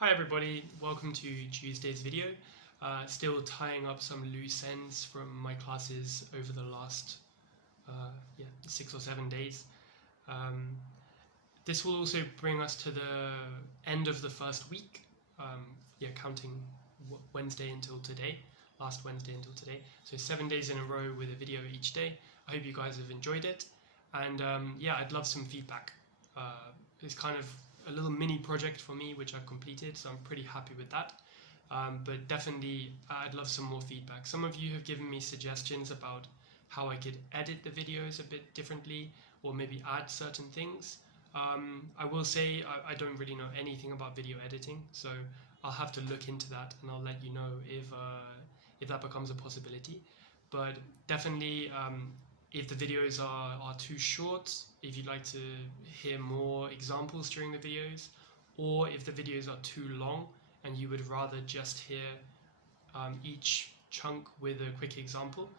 Hi everybody, welcome to Tuesday's video. Still tying up some loose ends from my classes over the last 6 or 7 days. This will also bring us to the end of the first week, counting Wednesday until today, last Wednesday until today. So 7 days in a row with a video each day. I hope you guys have enjoyed it, and I'd love some feedback. It's kind of a little mini project for me which I've completed, so I'm pretty happy with that. But definitely I'd love some more feedback. Some of you have given me suggestions about how I could edit the videos a bit differently or maybe add certain things. I will say I don't really know anything about video editing, so I'll have to look into that and I'll let you know if that becomes a possibility. But definitely if the videos are too short, if you'd like to hear more examples during the videos, or if the videos are too long and you would rather just hear each chunk with a quick example,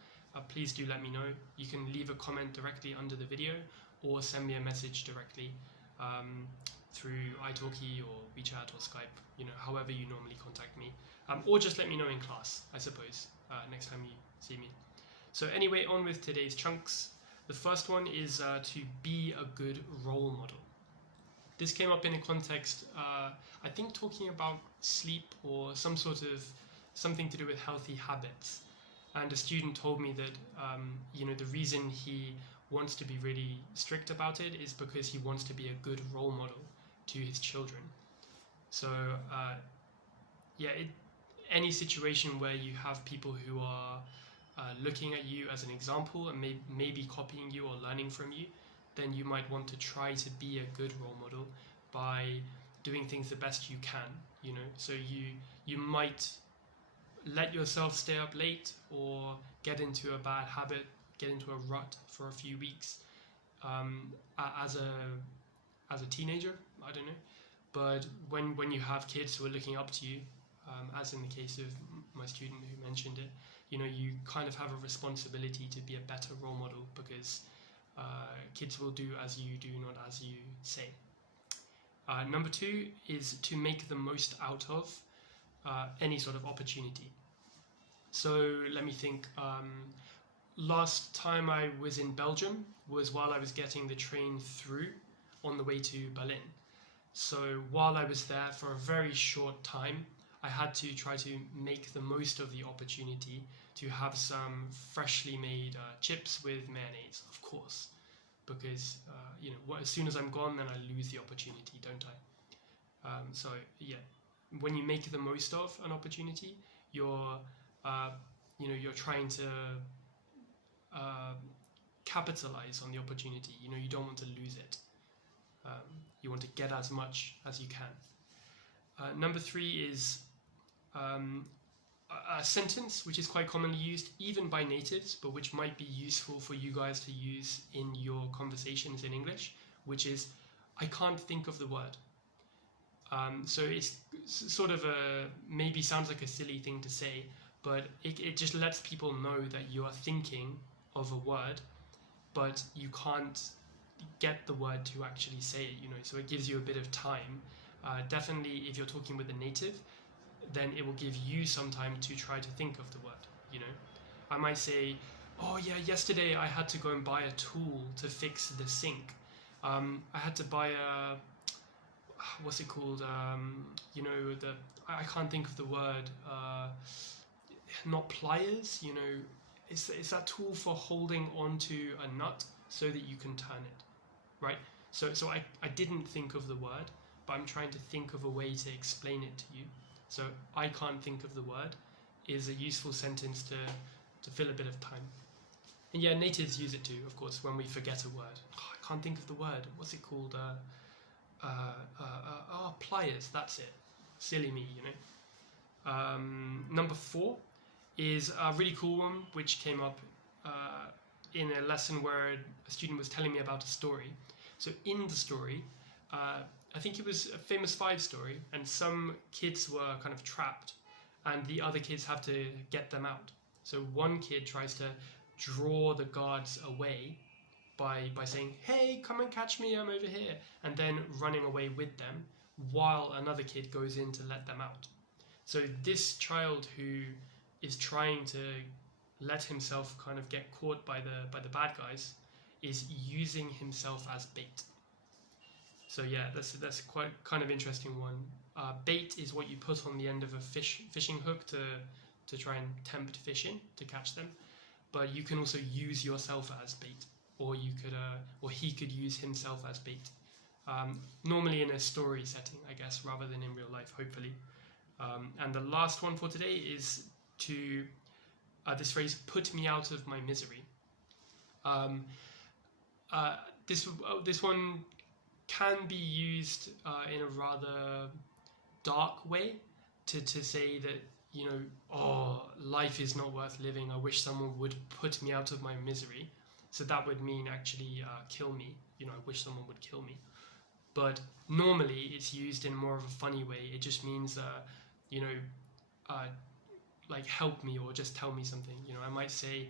please do let me know. You can leave a comment directly under the video or send me a message directly through italki or WeChat or Skype, however you normally contact me, or just let me know in class, I suppose, next time you see me. So anyway, on with today's chunks. The first one is to be a good role model. This came up in a context, I think talking about sleep or something to do with healthy habits. And a student told me that the reason he wants to be really strict about it is because he wants to be a good role model to his children. So any situation where you have people who are looking at you as an example and maybe copying you or learning from you, then you might want to try to be a good role model by doing things the best you can, So you might let yourself stay up late or get into a bad habit, get into a rut for a few weeks as a teenager, I don't know. But when you have kids who are looking up to you, as in the case of my student who mentioned it, you kind of have a responsibility to be a better role model, because kids will do as you do, not as you say. Number 2 is to make the most out of any sort of opportunity. So let me think. Last time I was in Belgium was while I was getting the train through on the way to Berlin. So while I was there for a very short time, I had to try to make the most of the opportunity to have some freshly made chips with mayonnaise, of course, because as soon as I'm gone, then I lose the opportunity, don't I? When you make the most of an opportunity, you're trying to capitalize on the opportunity. You don't want to lose it. You want to get as much as you can. Number 3 is a sentence which is quite commonly used even by natives, but which might be useful for you guys to use in your conversations in English, which is, I can't think of the word. So it's sort of maybe sounds like a silly thing to say, but it just lets people know that you are thinking of a word, but you can't get the word to actually say it, so it gives you a bit of time. Definitely if you're talking with a native, then it will give you some time to try to think of the word, I might say, oh yeah, yesterday I had to go and buy a tool to fix the sink. I had to buy what's it called, I can't think of the word, not pliers, it's that tool for holding onto a nut so that you can turn it, right? So I didn't think of the word, but I'm trying to think of a way to explain it to you. So I can't think of the word is a useful sentence to fill a bit of time. And yeah, natives use it too, of course, when we forget a word. Oh, I can't think of the word. What's it called? Pliers, that's it. Silly me, Number 4 is a really cool one, which came up in a lesson where a student was telling me about a story. So in the story, I think it was a Famous Five story, and some kids were kind of trapped, and the other kids have to get them out. So one kid tries to draw the guards away by saying, hey, come and catch me, I'm over here, and then running away with them, while another kid goes in to let them out. So this child who is trying to let himself kind of get caught by the bad guys is using himself as bait. So yeah, that's quite kind of interesting one. Bait is what you put on the end of a fishing hook to try and tempt fish in to catch them, but you can also use yourself as bait, or you could or he could use himself as bait. Normally in a story setting, I guess, rather than in real life, hopefully. And the last one for today is to this phrase, "put me out of my misery." This one can be used in a rather dark way to say that, you know, oh, life is not worth living. I wish someone would put me out of my misery. So that would mean actually kill me. You know, I wish someone would kill me. But normally it's used in more of a funny way. It just means, you know, like help me or just tell me something. You know, I might say,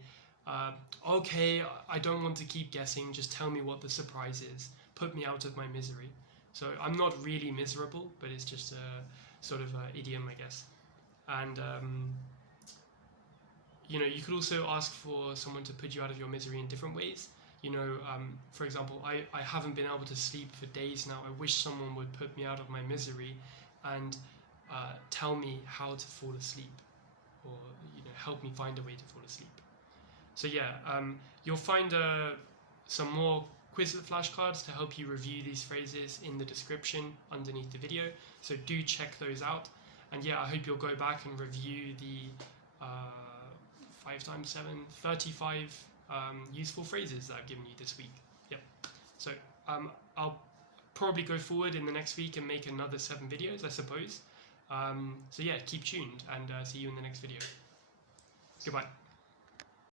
okay, I don't want to keep guessing. Just tell me what the surprise is. Put me out of my misery. So I'm not really miserable, but it's just a sort of idiom, I guess. And you know, you could also ask for someone to put you out of your misery in different ways. You know, for example, I haven't been able to sleep for days now. I wish someone would put me out of my misery and tell me how to fall asleep, or, you know, help me find a way to fall asleep. So yeah, you'll find some more Quizlet flashcards to help you review these phrases in the description underneath the video. So do check those out. And yeah, I hope you'll go back and review the 5 times 7, 35 useful phrases that I've given you this week. Yep. So I'll probably go forward in the next week and make another 7 videos, I suppose. So yeah, keep tuned and see you in the next video. Goodbye.